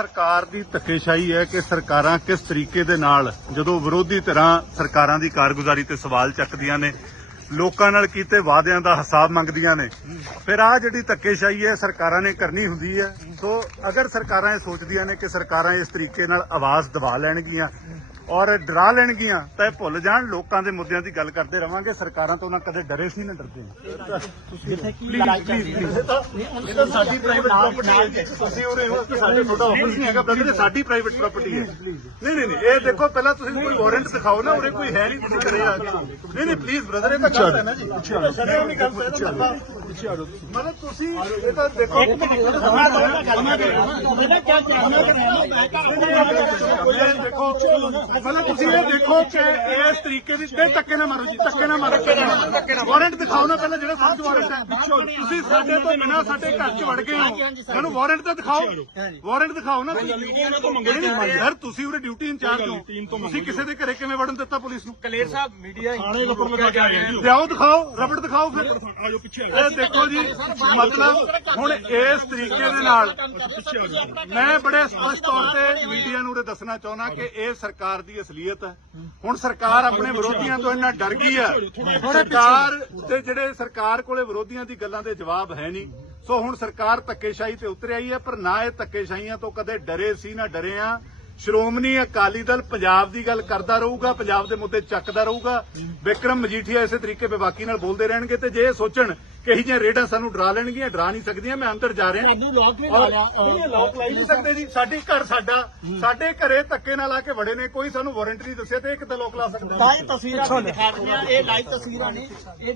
ਸਰਕਾਰ ਦੀ ਧੱਕੇਸ਼ਾਹੀ ਹੈ ਕਿ ਸਰਕਾਰਾਂ ਕਿਸ ਤਰੀਕੇ ਦੇ ਨਾਲ, ਜਦੋਂ ਵਿਰੋਧੀ ਧਿਰਾਂ ਸਰਕਾਰਾਂ ਦੀ ਕਾਰਗੁਜ਼ਾਰੀ ਤੇ ਸਵਾਲ ਚੱਕਦੀਆਂ ਨੇ, ਲੋਕਾਂ ਨਾਲ ਕੀਤੇ ਵਾਅਦਿਆਂ ਦਾ ਹਿਸਾਬ ਮੰਗਦੀਆਂ ਨੇ, ਫਿਰ ਆ ਜਿਹੜੀ ਧੱਕੇਸ਼ਾਹੀ ਹੈ ਸਰਕਾਰਾਂ ਨੇ ਕਰਨੀ ਹੁੰਦੀ ਹੈ। ਸੋ ਅਗਰ ਸਰਕਾਰਾਂ ਇਹ ਸੋਚਦੀਆਂ ਨੇ ਕਿ ਸਰਕਾਰਾਂ ਇਸ ਤਰੀਕੇ ਨਾਲ ਆਵਾਜ਼ ਦਬਾ ਲੈਣਗੀਆਂ ਔਰ ਡਰਾ ਲੈਣਗੀਆਂ ਤਾਂ ਇਹ ਭੁੱਲ ਜਾਣ ਲੋਕਾਂ ਦੇ ਮੁੱਦਿਆਂ ਦੀ ਗੱਲ ਕਰਦੇ ਰਵਾਂਗੇ ਸਰਕਾਰਾਂ ਤੋਂ ਨਾ ਕਦੇ ਡਰੇ ਸੀ ਨਾ ਡਰਦੇ ਪਲੀਜ਼ ਪਲੀਜ਼ ਇਹ ਤਾਂ ਸਾਡੀ ਪ੍ਰਾਈਵੇਟ ਪ੍ਰਾਪਰਟੀ ਹੈ ਤੁਸੀਂ ਉਰੇ ਹੋ ਕਿ ਸਾਡੇ ਤੁਹਾਡਾ ਆਫਿਸ ਨਹੀਂ ਹੈਗਾ ਬ੍ਰਦਰ ਇਹ ਸਾਡੀ ਪ੍ਰਾਈਵੇਟ ਪ੍ਰਾਪਰਟੀ ਹੈ ਨਹੀਂ ਨਹੀਂ ਨਹੀਂ ਇਹ ਦੇਖੋ ਪਹਿਲਾਂ ਤੁਸੀਂ ਕੋਈ ਵਾਰੰਟ ਦਿਖਾਓ ਨਾ ਉਰੇ ਕੋਈ ਹੈ ਨਹੀਂ ਤੁਸੀਂ ਕਰੇ ਆ ਨਹੀਂ ਨਹੀਂ ਪਲੀਜ਼ ਬ੍ਰਦਰ ਇਹ ਤਾਂ ਗਲਤ ਹੈ ਨਾ ਜੀ ਛੱਡਿਆ ਨਹੀਂ ਗਲਤ ਹੈ ਨਾ ਮਤਲਬ ਤੁਸੀਂ ਇਹ ਤਾਂ ਦੇਖੋ ਇੱਕ ਮਿੰਟ ਦੇਖੋ ਪਹਿਲਾਂ ਤੁਸੀਂ ਇਹ ਦੇਖੋ ਕਿ ਇਸ ਤਰੀਕੇ ਦੀ ਤੇ ਧੱਕੇ ਨਾ ਮਾਰੋ ਜੀ ਧੱਕੇ ਨਾ ਮਾਰੋ ਵਾਰੰਟ ਦਿਖਾਓ ਨਾ ਪਹਿਲਾਂ ਜਿਹੜਾ ਫਰਜ਼ ਵਾਰੰਟ ਹੈ ਤੁਸੀਂ ਸਾਡੇ ਤੋਂ ਬਿਨਾ ਸਾਡੇ ਘਰ 'ਚ ਵੜ ਗਏ ਹੋ ਸਾਨੂੰ ਵਾਰੰਟ ਤਾਂ ਦਿਖਾਓ ਵਾਰੰਟ ਦਿਖਾਓ ਨਾ ਸਰ ਤੁਸੀਂ ਉਰੇ ਡਿਊਟੀ ਇੰਚਾਰਜ ਹੋ ਤੁਸੀਂ ਕਿਸੇ ਦੇ ਘਰੇ ਕਿਵੇਂ ਵੜਨ ਦਿੱਤਾ ਪੁਲਿਸ ਨੂੰ ਕਲੇਰ ਸਾਹਿਬ ਮੀਡੀਆ ਥਾਣੇ ਉੱਪਰ ਲਗਾ ਕੇ ਆ ਗਏ ਲਿਆਓ ਦਿਖਾਓ ਰਬੜ ਦਿਖਾਓ ਫਿਰ ਆਜੋ ਪਿੱਛੇ ਇਹ ਦੇਖੋ ਜੀ ਮਤਲਬ ਹੁਣ ਇਸ ਤਰੀਕੇ ਦੇ ਨਾਲ ਮੈਂ ਬੜੇ ਸਪਸ਼ਟ ਤੌਰ ਤੇ ਮੀਡੀਆ ਨੂੰ ਇਹ ਦੱਸਣਾ ਚਾਹੁੰਦਾ ਕਿ ਇਹ ਸਰਕਾਰ ਦੀ ਅਸਲੀਅਤ ਹੈ। ਹੁਣ ਸਰਕਾਰ ਆਪਣੇ ਵਿਰੋਧੀਆਂ ਤੋਂ ਇੰਨਾ ਡਰ ਗਈ ਹੈ। ਸਰਕਾਰ ਤੇ ਜਿਹੜੇ ਸਰਕਾਰ ਕੋਲੇ ਵਿਰੋਧੀਆਂ ਦੀ ਗੱਲਾਂ ਦੇ ਜਵਾਬ ਹੈ ਨਹੀਂ। ਸੋ ਹੁਣ ਸਰਕਾਰ ਧੱਕੇਸ਼ਾਹੀ ਤੇ ਉਤਰ ਆਈ ਹੈ ਪਰ ਨਾ ਇਹ ਧੱਕੇਸ਼ਾਹੀਆਂ ਤੋਂ ਕਦੇ ਡਰੇ ਸੀ ਨਾ ਡਰੇ ਆ। ਸ਼੍ਰੋਮਣੀ ਅਕਾਲੀ ਦਲ ਪੰਜਾਬ ਦੀ ਗੱਲ ਕਰਦਾ ਰਹੂਗਾ ਪੰਜਾਬ ਦੇ ਮੁੱਦੇ ਚੱਕਦਾ ਰਹੂਗਾ। ਵਿਕਰਮ ਮਜੀਠੀਆ ਇਸੇ ਤਰੀਕੇ ਬੇਬਾਕੀ ਨਾਲ ਬੋਲਦੇ ਰਹਿਣਗੇ ਤੇ ਜੇ ਸੋਚਣ ਕਿ ਇਹ ਜਿਹੀਆਂ ਰੇਡਾਂ ਸਾਨੂੰ ਡਰਾ ਲੈਣਗੀਆਂ ਡਰਾ ਨਹੀਂ ਸਕਦੀਆਂ ਮੈਂ ਅੰਦਰ ਜਾ ਰਿਹਾ। ਲੋਕ ਲਾਈ ਨਹੀਂ ਸਕਦੇ ਜੀ। ਸਾਡੀ ਘਰ ਸਾਡਾ ਸਾਡੇ ਘਰੇ ਧੱਕੇ ਨਾਲ ਆ ਕੇ ਵੜੇ ਨੇ ਕੋਈ ਸਾਨੂੰ ਵਾਰੰਟ ਨਹੀਂ ਦੱਸਿਆ ਤੇ ਇਹ ਕਿੱਦਾਂ ਲੋਕ ਲਾ ਸਕਦਾ। ਤਾਂ ਇਹ ਤਸਵੀਰਾਂ ਦਿਖਾ ਰਹੇ ਆ ਇਹ ਲਾਈਵ ਤਸਵੀਰਾਂ ਨੇ। ਇਹ